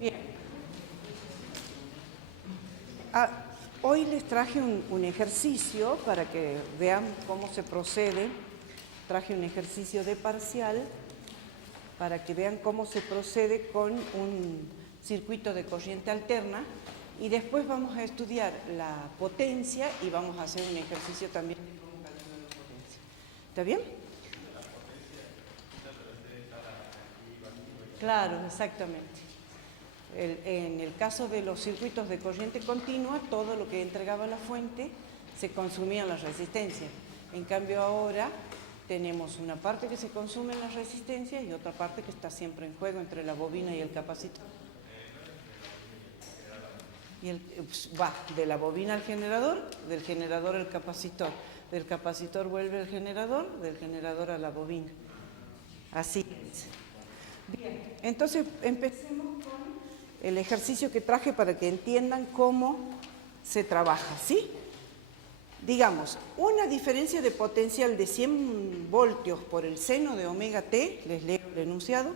Bien. Hoy les traje un ejercicio para que vean cómo se procede. Traje un ejercicio de parcial para que vean cómo se procede con un circuito de corriente alterna y después vamos a estudiar la potencia y vamos a hacer un ejercicio también de cómo calcular la potencia. ¿Está bien? Claro, exactamente. En el caso de los circuitos de corriente continua, todo lo que entregaba la fuente se consumía en la resistencia. En cambio ahora tenemos una parte que se consume en la resistencia y otra parte que está siempre en juego entre la bobina y el capacitor. Y va de la bobina al generador, del generador al capacitor, del capacitor vuelve al generador, del generador a la bobina. Así es. Bien, entonces empecemos con el ejercicio que traje para que entiendan cómo se trabaja, ¿sí? Digamos, una diferencia de potencial de 100 voltios por el seno de omega t, les leo el enunciado,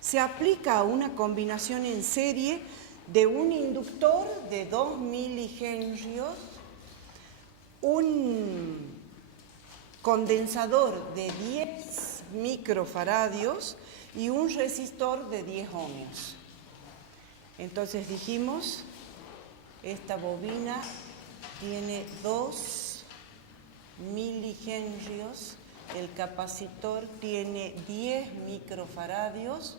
se aplica a una combinación en serie de un inductor de 2 milihenrios, un condensador de 10 microfaradios y un resistor de 10 ohmios. Entonces dijimos, esta bobina tiene 2 milihenrios, el capacitor tiene 10 microfaradios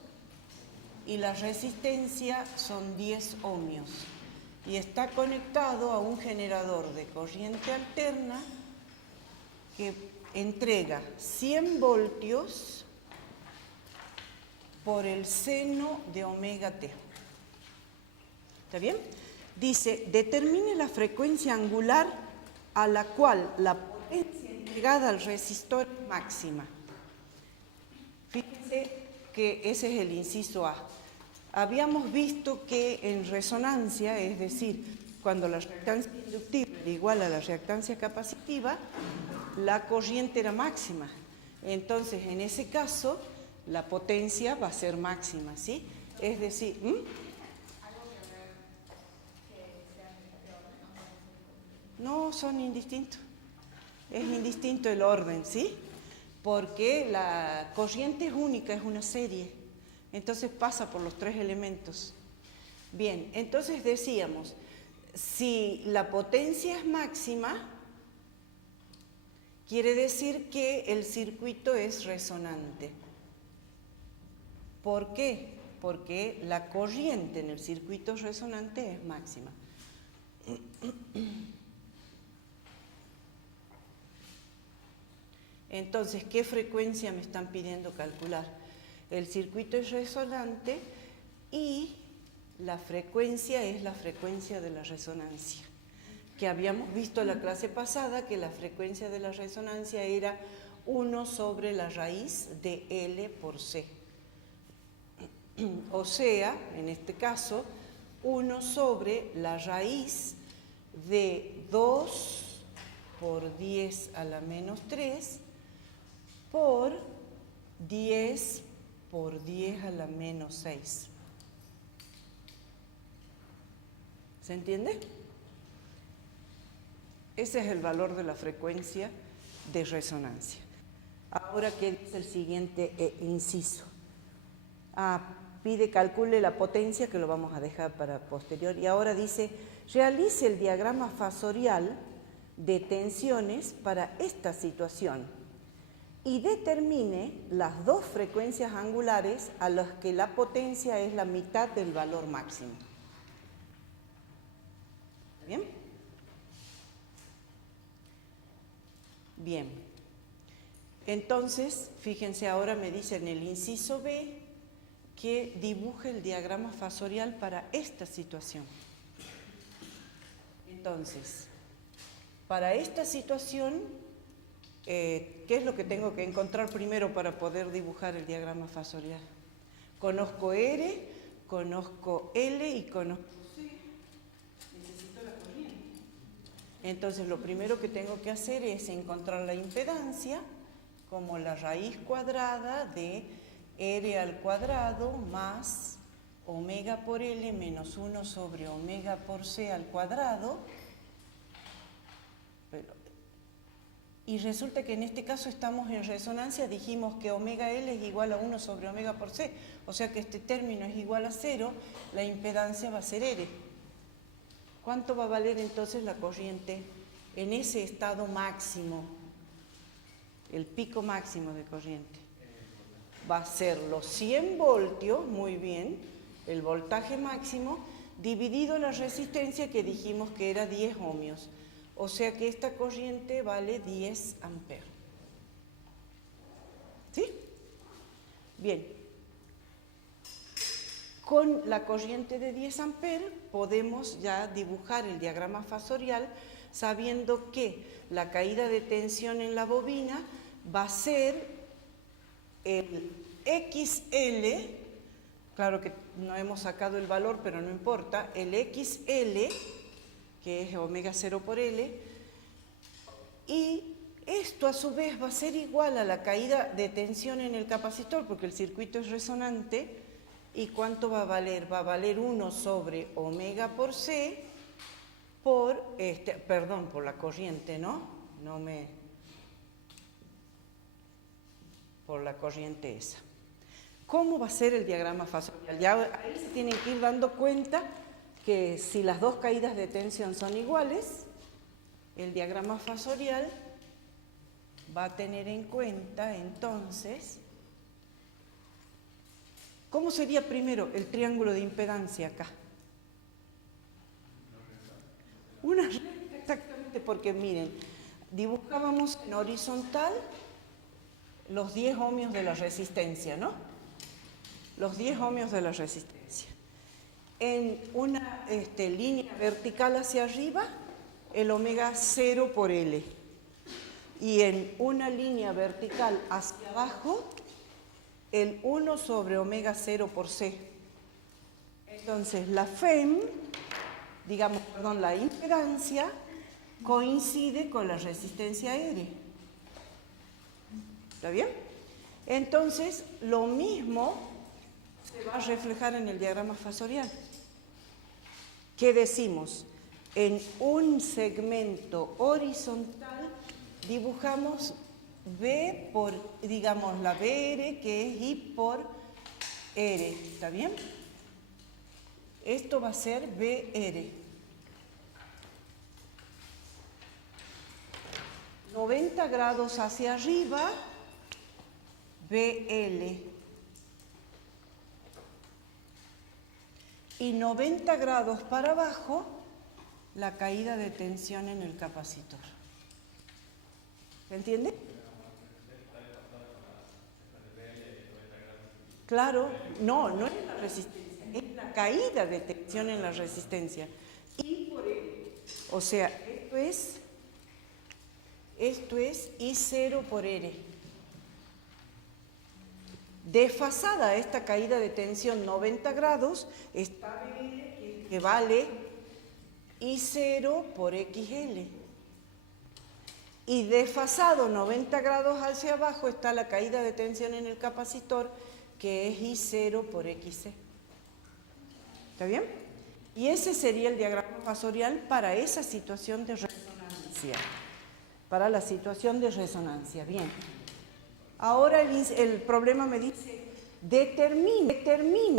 y la resistencia son 10 ohmios. Y está conectado a un generador de corriente alterna que entrega 100 voltios por el seno de omega t. ¿Está bien? Dice, determine la frecuencia angular a la cual la potencia entregada al resistor es máxima. Fíjense que ese es el inciso A. Habíamos visto que en resonancia, es decir, cuando la reactancia inductiva era igual a la reactancia capacitiva, la corriente era máxima. Entonces, en ese caso, la potencia va a ser máxima, ¿sí? Es decir, no, son indistintos. Es indistinto el orden, ¿sí? Porque la corriente es única, es una serie. Entonces pasa por los 3 elementos. Bien, entonces decíamos, si la potencia es máxima, quiere decir que el circuito es resonante. ¿Por qué? Porque la corriente en el circuito resonante es máxima. Entonces, ¿qué frecuencia me están pidiendo calcular? El circuito es resonante y la frecuencia es la frecuencia de la resonancia. Que habíamos visto en la clase pasada que la frecuencia de la resonancia era 1 sobre la raíz de L por C. O sea, en este caso, 1 sobre la raíz de 2 por 10 a la menos 3 por 10 por 10 a la menos 6. ¿Se entiende? Ese es el valor de la frecuencia de resonancia. Ahora, ¿qué dice el siguiente inciso? Pide calcule la potencia, que lo vamos a dejar para posterior. Y ahora dice, realice el diagrama fasorial de tensiones para esta situación y determine las 2 frecuencias angulares a las que la potencia es la mitad del valor máximo. ¿Bien? Bien. Entonces, fíjense, ahora me dice en el inciso B que dibuje el diagrama fasorial para esta situación. Entonces, para esta situación, ¿qué es lo que tengo que encontrar primero para poder dibujar el diagrama fasorial? Conozco R, conozco L y conozco C. Necesito la corriente. Entonces, lo primero que tengo que hacer es encontrar la impedancia como la raíz cuadrada de R al cuadrado más omega por L menos 1 sobre omega por C al cuadrado. Y resulta que en este caso estamos en resonancia, dijimos que omega L es igual a 1 sobre omega por C, o sea que este término es igual a 0, la impedancia va a ser R. ¿Cuánto va a valer entonces la corriente en ese estado máximo? El pico máximo de corriente. Va a ser los 100 voltios, muy bien, el voltaje máximo, dividido la resistencia que dijimos que era 10 ohmios. O sea que esta corriente vale 10 amperes. ¿Sí? Bien. Con la corriente de 10 amperes podemos ya dibujar el diagrama fasorial sabiendo que la caída de tensión en la bobina va a ser el XL, claro que no hemos sacado el valor, pero no importa, el XL, que es omega 0 por L, y esto a su vez va a ser igual a la caída de tensión en el capacitor, porque el circuito es resonante. ¿Y cuánto va a valer? Va a valer 1 sobre omega por C por, por la corriente, ¿no? Por la corriente esa. ¿Cómo va a ser el diagrama fasorial? Ya ahí se tienen que ir dando cuenta que si las dos caídas de tensión son iguales, el diagrama fasorial va a tener en cuenta entonces, ¿cómo sería primero el triángulo de impedancia acá? Una recta, exactamente, porque miren, dibujábamos en horizontal los 10 ohmios de la resistencia, ¿no? Los 10 ohmios de la resistencia. En una línea vertical hacia arriba, el omega 0 por L. Y en una línea vertical hacia abajo, el 1 sobre omega 0 por C. Entonces, la FEM, la impedancia, coincide con la resistencia R. ¿Está bien? Entonces, lo mismo se va a reflejar en el diagrama fasorial. ¿Qué decimos? En un segmento horizontal dibujamos B por, la BR, que es I por R. ¿Está bien? Esto va a ser BR. 90 grados hacia arriba, BL. Y 90 grados para abajo, la caída de tensión en el capacitor. ¿Se entiende? Claro, no es la resistencia, es la caída de tensión en la resistencia. I por L. O sea, esto es I0 por R. Desfasada esta caída de tensión 90 grados, está BL, que vale I0 por XL. Y desfasado 90 grados hacia abajo está la caída de tensión en el capacitor, que es I0 por XC. ¿Está bien? Y ese sería el diagrama fasorial para esa situación de resonancia. Para la situación de resonancia. Bien. Ahora el problema me dice, determine termine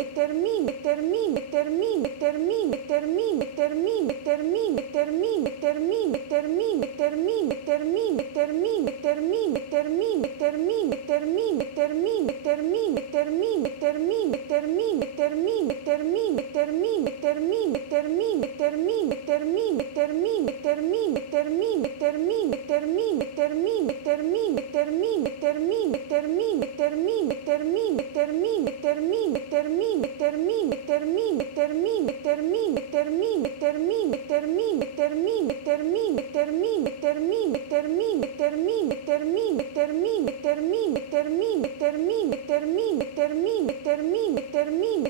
termine.